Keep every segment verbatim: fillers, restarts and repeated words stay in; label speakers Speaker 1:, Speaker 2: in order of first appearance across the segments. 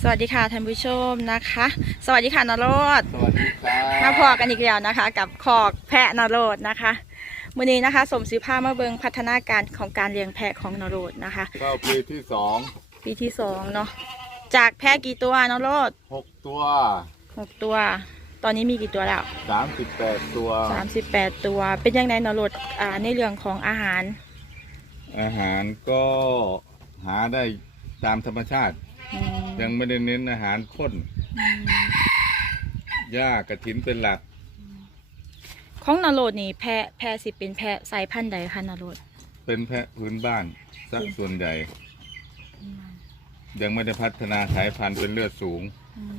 Speaker 1: สวัสดีค่ะท่านผู้ชมนะคะ สวัสดีค่ะนรส
Speaker 2: สวัสดีครับ
Speaker 1: มาพอกันอีกแล้วนะคะ กับคอกแพะนรสนะคะมื้อนี้นะคะสมศรีภามาเบิงพัฒนาการของการเลี้ยงแพะของนรสนะคะ
Speaker 2: ก็ปีที่สอง
Speaker 1: ปีที่สองเนาะจากแพะกี่ตัวนรส
Speaker 2: หกตัว
Speaker 1: หกตัว ตอนนี้มีกี่ตัวแล้ว
Speaker 2: สามสิบแปดตัว
Speaker 1: สามสิบแปดตัวเป็นยังไงนรสอ่าในเรื่องของอาหาร
Speaker 2: อาหารก็หาได้ตามธรรมชาติยังไม่ได้เน้นอาหารข้นหญ้ากระถินเป็นหลัก
Speaker 1: ของนรสนี่แพะแพะสิเป็นแพะสายพันธุ์ใดคะนรส
Speaker 2: เป็นแพะพื้นบ้านสักส่วนใหญ่ยังไม่ได้พัฒนาสายพันธุ์เป็นเลือดสูง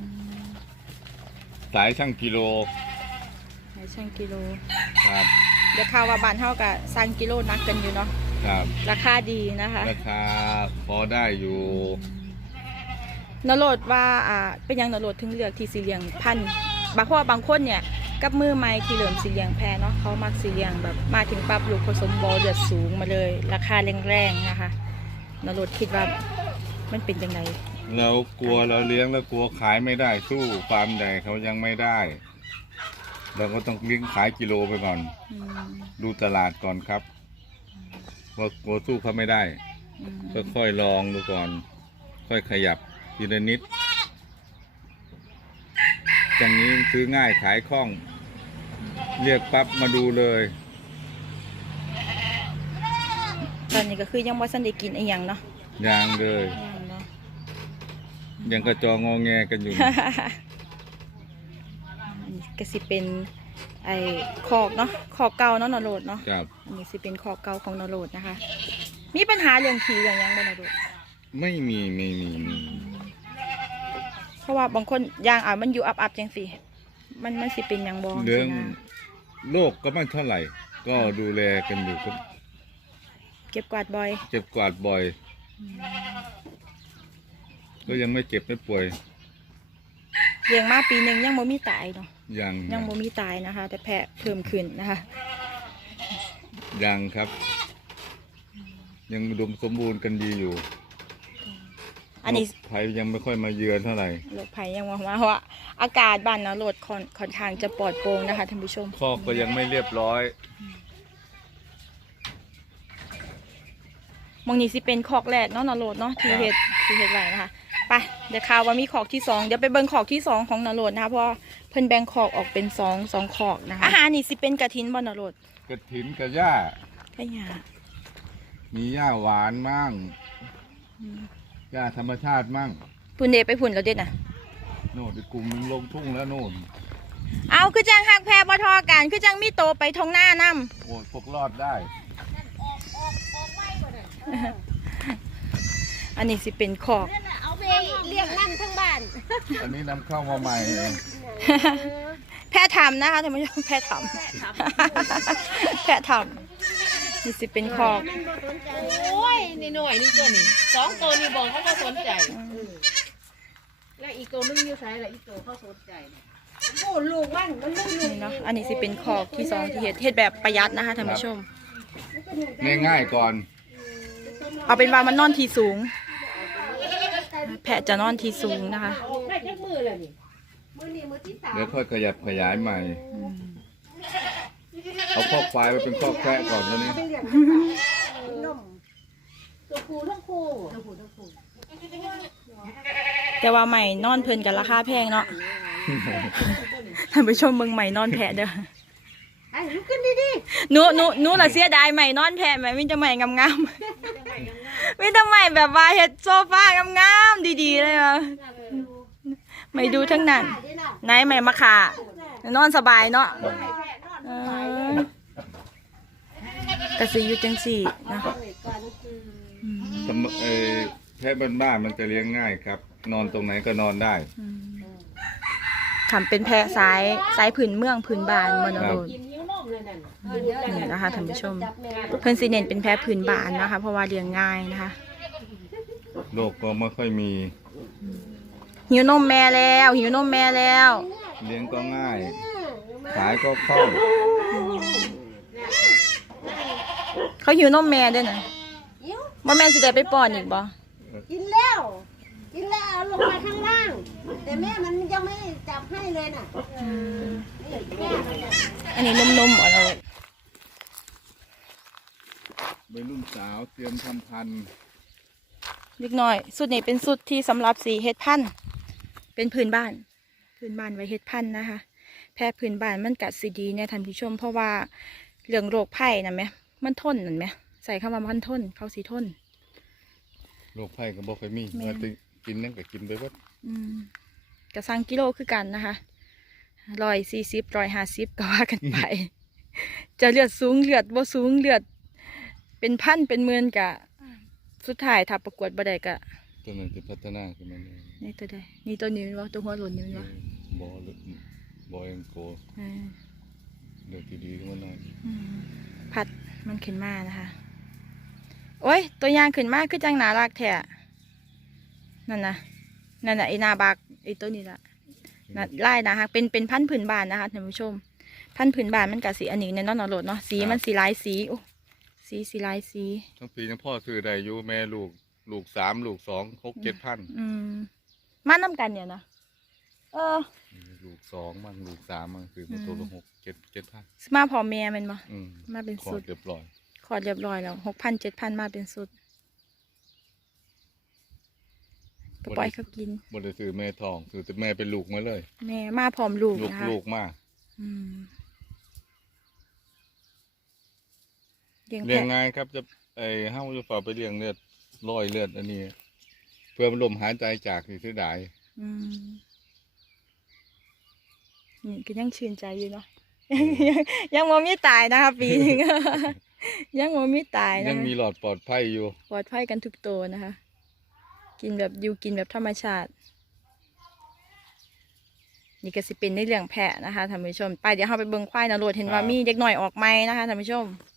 Speaker 2: สายช่างกิโล
Speaker 1: สายช่างกิโล
Speaker 2: ครับ
Speaker 1: เดี๋ยวข่าวว่าบ้านเท่ากับสั่งกิโลนักกันอยู่เนาะ
Speaker 2: ครับ
Speaker 1: ราคาดีนะคะ
Speaker 2: ราคาพอได้อยู่
Speaker 1: นรสว่าอ่าเป็นยังนรสถึงเลือกที่สีเลียงพันธุ์บางเพราะว่าบางคนเนี่ยกับมือไม้ที่เหลื่อมสีเลียงแพะเนาะเขามักสีเลียงแบบมาถึงปั๊บลูกผสมบอเลือดสูงมาเลยราคาแรงๆนะคะนรสคิดว่ามันเป็นยังไง
Speaker 2: เรากลัวเราเลี้ยงแล้วกลัวขายไม่ได้สู้ฟาร์มใหญ่เขายังไม่ได้เราก็ต้องเลี้ยงขายกิโลไปก่อนดูตลาดก่อนครับว่ากลัวสู้เขาไม่ได้ก็ค่อยลองดูก่อนค่อยขยับทีละนิดอย่างนี้ซื้อง่ายขายคล่องเรียกปั๊บมาดูเลย
Speaker 1: ตอนนี้ก็คือยังว่าสันได้กินไอ้ยังเนาะ
Speaker 2: ยังเลยยังกระจองงอแงกันอยู่
Speaker 1: อันนี้ก็สิเป็นไอ้คอกเนาะคอกเก่าเนาะนรสเนาะ
Speaker 2: ครับ
Speaker 1: อันนี้สิเป็นคอกเก่าของนรสนะคะมีปัญหาเรื่องขี้เรื่องยังบ่นรส
Speaker 2: ไม่มีไม่มีมี
Speaker 1: เพราะว่าบางคนยางอ่ะมันอยู่อับๆจังสิมันมันสิเป็นยังบ่
Speaker 2: เรื่องโรคก็ไม่เท่าไหร่ก็ดูแลกันอยู่ก็
Speaker 1: เก็บกวาดบ่อย
Speaker 2: เก็บกวาดบ่อยก็ยังไม่เจ็บไม่ป่วย
Speaker 1: เลี้ยงมาปีหนึ่งยังบ่มีตายเนาะ
Speaker 2: ยัง
Speaker 1: ยังบ่มีตายนะคะแต่แพะเพิ่มขึ้นนะคะ
Speaker 2: ยังครับยังอุดมสมบูรณ์กันดีอยู่
Speaker 1: อันนี้
Speaker 2: ภัยยังไม่ค่อยมาเยือนเท่าไหร่
Speaker 1: โรคภัยยังว่าว่าอากาศบ้านนะโหลดค่อนค่อนข้างจะปลอดโปร่งนะคะท่านผู้ชม
Speaker 2: คอกก็ยังไม่เรียบร้อย
Speaker 1: มองนี้สิเป็นคอกแรกเนาะนโรดเนาะที่เฮ็ดที่เฮ็ดไว้นะคะไปเดี๋ยวข่าวว่ามีคอกที่สองเดี๋ยวไปเบิ่งคอกที่สองของนโรดนะคะเพราะเพิ่นแบ่งคอกออกเป็นสองสองคอกนะคะอาหารนี่สิเป็นกระถินบ่นโรด
Speaker 2: กระถินกับหญ้า
Speaker 1: ก็หญ้า
Speaker 2: มีหญ้าหวานมั่งหญ้าธรรมชาติมั่ง
Speaker 1: พุ่นเดไปพุ่นแล้วเด็ดน่ะ
Speaker 2: โน่นกลุ่มนึงลงทุ่งแล้วโน่น
Speaker 1: เอาคือจังหักแพรบ่ทอกันคือจังมีโตไปทงหน้านำ
Speaker 2: โอ้พวกรอดได้
Speaker 1: อันนี้สิเป็นคอก
Speaker 3: เอาไปเลี้ยงนั่งทั้งบ้าน
Speaker 2: อันนี้นำเข้ามาใหม่
Speaker 1: แพะทำนะคะท่านผู้ชมแพะทำแพะทำนี่สิเป็นคอก
Speaker 3: โอ้ยนี่หน่อยนี่ตัวนี้สองตัวนี่บอกเขาก็สนใจแล้วอีกตัวนึงอยู่ใส่แล้วอีกตัวเขาสนใจโอ้ลูกมันมันไม่ลูก
Speaker 1: เนาะอันนี้สิเป็นคอกที่สองที่เฮ็ดเฮ็ดแบบประหยัดนะคะท่านผู้ชม
Speaker 2: ง่ายๆก่อน
Speaker 1: เอาเป็นว่ามันนอนที่สูงแพะจะนอนที่สูงนะคะ
Speaker 2: เดี๋ยวค่อยขยับขยายใหม่เอาคอกควายไปเป็นคอกแพะก่อนแล้วนี้
Speaker 1: แต่ว่าใหม่นอนเพลินกันราคาแพงเนาะท่านผู้ชมเมืองใหม่นอนแพะเด้อหนูหนูหนูละเสียดายใหม่นอนแพะไหมมิจะใหม่งามๆมิจะใหม่แบบว่าเฮ็ดโซฟางามๆดีๆเลยอ่ะไม่ดูทั้งนั้นไหนใหม่มาขานอนสบายเนาะกระสีอยู่จังสี่นะ
Speaker 2: แพะบ้านๆมันจะเลี้ยงง่ายครับนอนตรงไหนก็นอนได้
Speaker 1: ทำเป็นแพะสายสายผืนเมืองผืนบานมโนโรดนี่นะคะท่านผู้ชมเพิ่นซีเน้นเป็นแพะผืนบานนะคะเพราะว่าเลี้ยงง่ายนะคะ
Speaker 2: โรคก็ไม่ค่อยมี
Speaker 1: หิวนมแม่แล้วหิวนมแม่แล้ว
Speaker 2: เลี้ยงก็ง่ายขายก็คล่อง
Speaker 1: เขาหิวนมแม่ด้วยนะว่าแม่สิได้ไปป้อนอีกบ่
Speaker 3: กินแล้วกินแล้วลงมาข้างล่างแต่แม่มันยังไม่จับให้เลยน่ะ
Speaker 1: อืม
Speaker 3: นี่แม่มันน่ะ
Speaker 1: อันนี้นุ่มๆอ่ะเรา
Speaker 2: วัยรุ่นสาวเตรียมทำพันธุ์
Speaker 1: เล็กน้อยสุดนี้เป็นสุดที่สำหรับสีเฮ็ดพันธุ์เป็นพื้นบ้านพื้นบ้านไว้เฮ็ดพันธุ์นะคะ แพร่พื้นบ้านมันกัดสีดีเนี่ยท่านผู้ชม เพราะว่าเรื่องโรคภัยนะไหมมันทนนั่นไหมใส่คำว่ามันทนเขาสีทน
Speaker 2: โรคภัยก็บ่เคยมี
Speaker 1: แม่
Speaker 2: ว่าจะกินนั่นก็กินไปเบิด
Speaker 1: อืมกระสังกิโลคือกันนะคะร้อยสี่สิบร้อยห้าสิบก็ว่ากันไป จะเลือดสูงเลือดบ่สูงเลือด เป็นพันเป็นหมื่นกะ สุดท้ายถ้าประกวดบ่ได้กะ
Speaker 2: ตัวนั้นจะพัฒนาขึ้นมาเลย
Speaker 1: นี่ตัวใดนี่ตัวนี้แมันว่าตัวหัวหล่นนี่แมันว่า
Speaker 2: บ่หรือบ่เองโก
Speaker 1: เออ
Speaker 2: เลือกที่ดีขึ้นมาหน่อย
Speaker 1: อืมพัดมันขึ้นมานะคะ โอ้ย ตัวอยางขึ้นมาคือจังหนารักแท้นั่นนะนั่นน่ะไอ้หนาบักไอ้ตัวนี้ละนั่นไล่นะคะเป็นเป็นพันธุ์ผืนบานนะคะท่านผู้ชม พันธุ์ผืนบานมันกับสีอันนี้ในนอนนอโหลดเนาะสีมันสีลายสีโอ้สีสีลายสี
Speaker 2: ทั้งปีทั้งพ่อซื้อได้อยู่แม่ลูกลูกสามลูกสองหกเจ็ดพัน
Speaker 1: อืมมาน้ำกันเนี่ยนะเออ
Speaker 2: ลูกสองมั่งลูกสามมั่งคือมาตัวละหกเจ็ดเจ็ดพัน
Speaker 1: มาพอแม่แมันบ่
Speaker 2: อืม
Speaker 1: มาเป็น
Speaker 2: ขอ
Speaker 1: สุด
Speaker 2: เรียบร้อย
Speaker 1: ขอดเรียบร้อยแล้วหกพันเจ็ดพันมาเป็นสุดก็ปล่อยเขากิน
Speaker 2: บ่ได้ซื้อแม่ทองซื้อแต่แม่เป็นลูกมาเลย
Speaker 1: แม่มาพร้อมลูก
Speaker 2: ลูก
Speaker 1: นะคะ
Speaker 2: ลูกมาก
Speaker 1: อืมเลี้ยง
Speaker 2: เลี้ยง
Speaker 1: แพะ
Speaker 2: ง่ายครับจะไอ้เฮาจะฝ่าไปเลี้ยงเลือดร้อยเลือดอันนี้ เพื่อมันลมหายใจจากที่เสียดาย
Speaker 1: อืมนี่ก็ยังชื่นใจอยู่เนาะ ยังโมไม่ตายนะคะปีหนึง ยังโมไม่ตายนะ
Speaker 2: ยัง
Speaker 1: คะ
Speaker 2: มีหลอดปลอดภัยอยู่
Speaker 1: ปลอดภัยกันทุกตัวนะคะ กินแบบอยู่กินแบบธรรมชาติ นี่ก็สิเป็นในเรื่องแพะนะคะท่านผู้ชม ไปเดี๋ยวเราไปเบิ่งควายนะโรดเห็นว่ามีเด็กหน่อยออกไหมนะคะท่านผู้ชม